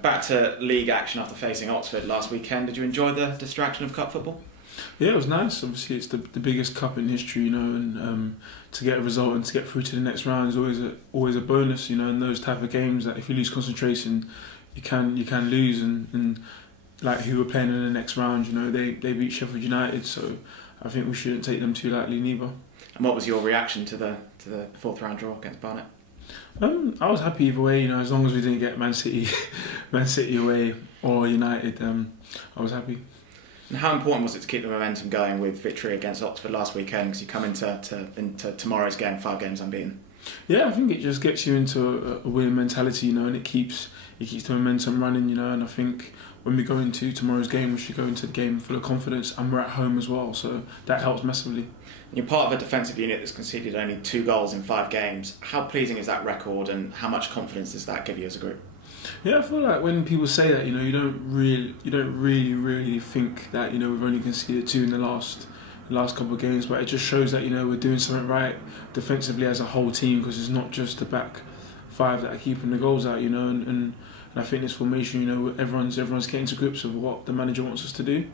Back to league action after facing Oxford last weekend. Did you enjoy the distraction of cup football? Yeah, it was nice. Obviously, it's the biggest cup in history, and to get a result and to get through to the next round is always a bonus, in those type of games. That if you lose concentration, you can lose, and like who were playing in the next round, they beat Sheffield United, so I think we shouldn't take them too lightly neither. And what was your reaction to the fourth round draw against Barnet? I was happy either way, as long as we didn't get Man City away or United, I was happy. And how important was it to keep the momentum going with victory against Oxford last weekend? Because you come into tomorrow's game 5 games unbeaten. Yeah, I think it just gets you into a winning mentality, and it keeps the momentum running, and I think when we go into tomorrow's game, we should go into the game full of confidence, and we're at home as well, so that helps massively. You're part of a defensive unit that's conceded only 2 goals in 5 games. How pleasing is that record, and how much confidence does that give you as a group? Yeah, I feel like when people say that, you don't really think that we've only conceded 2 in the last couple of games, but it just shows that we're doing something right defensively as a whole team, because it's not just the back 5 that are keeping the goals out, and I think this formation, everyone's getting to grips with what the manager wants us to do,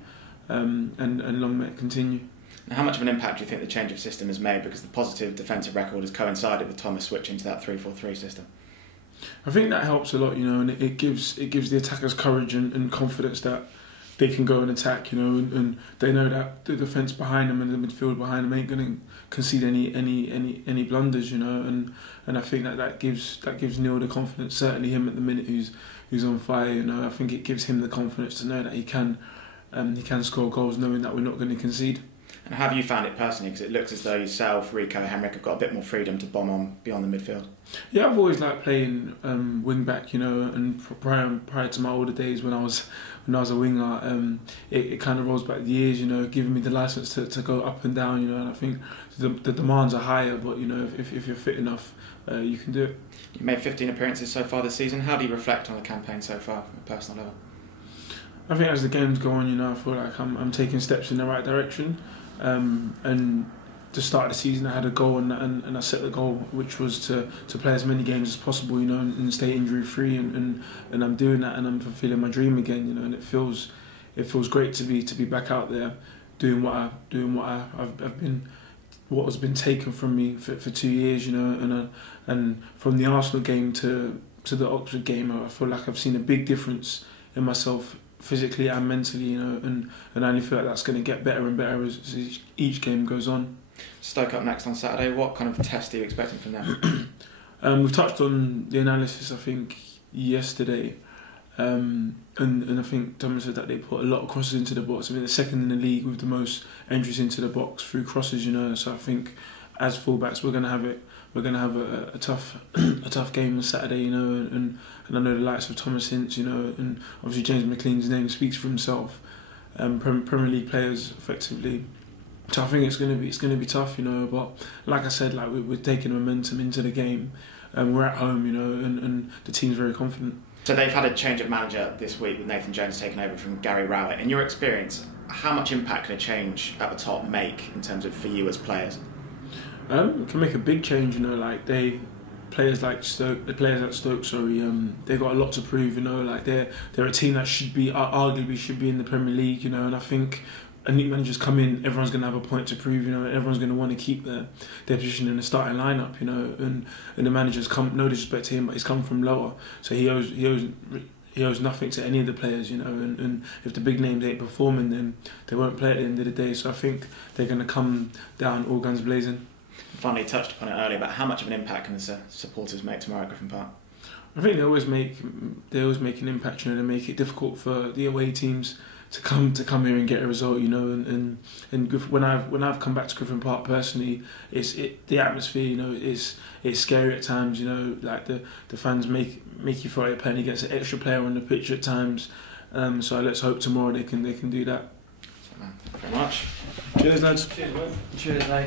and long may it continue. Now, how much of an impact do you think the change of system has made, because the positive defensive record has coincided with Thomas switching to that 3-4-3 system? I think that helps a lot, and it gives the attackers courage and confidence that they can go and attack, and they know that the defence behind them and the midfield behind them ain't going to concede any blunders, and I think that gives Neil the confidence, certainly him at the minute who's on fire, I think it gives him the confidence to know that he can score goals, knowing that we're not going to concede. And how have you found it personally? Because it looks as though yourself, Rico, Henrik have got a bit more freedom to bomb on beyond the midfield. Yeah, I've always liked playing wing back, and prior to my older days when I was a winger, it kind of rolls back the years, giving me the licence to go up and down, and I think the demands are higher, but if you're fit enough, you can do it. You've made 15 appearances so far this season. How do you reflect on the campaign so far on a personal level? I think as the games go on, I feel like I'm taking steps in the right direction. And to start the season, I had a goal, and I set the goal, which was to play as many games as possible, and stay injury free, and I'm doing that, and I'm fulfilling my dream again, and it feels great to be back out there, doing what has been taken from me for 2 years, and from the Arsenal game to the Oxford game, I feel like I've seen a big difference in myself, physically and mentally, and I only feel like that's going to get better and better as each game goes on. Stoke up next on Saturday. What kind of test are you expecting from them? We've touched on the analysis, I think, yesterday, and I think Thomas said that they put a lot of crosses into the box. I think they're second in the league with the most entries into the box through crosses, so I think as fullbacks we're going to have it. We're going to have a tough game on Saturday, and I know the likes of Thomas Hints, and obviously James McLean's name speaks for himself. Premier League players, effectively. So I think it's going to be tough, But like I said, we're taking momentum into the game, and we're at home, and the team's very confident. So they've had a change of manager this week with Nathan Jones taking over from Gary Rowett. In your experience, how much impact can a change at the top make in terms of for you as players? It can make a big change, players like Stoke, they've got a lot to prove, they're a team that arguably should be in the Premier League, and I think a new manager's come in, everyone's going to have a point to prove, everyone's going to want to keep their position in the starting lineup, and the manager's come, no disrespect to him, but he's come from lower, so he owes nothing to any of the players, and if the big names ain't performing, then they won't play at the end of the day, so I think they're going to come down all guns blazing. Finally touched upon it earlier, but how much of an impact can the supporters make tomorrow at Griffin Park? I think they always make an impact. They make it difficult for the away teams to come here and get a result. And when I've come back to Griffin Park personally, the atmosphere. It's scary at times. Like the fans make you feel like you're playing against an extra player on the pitch at times. So let's hope tomorrow they can do that. Thank you very much. Cheers, lads. Cheers, mate. Cheers, mate.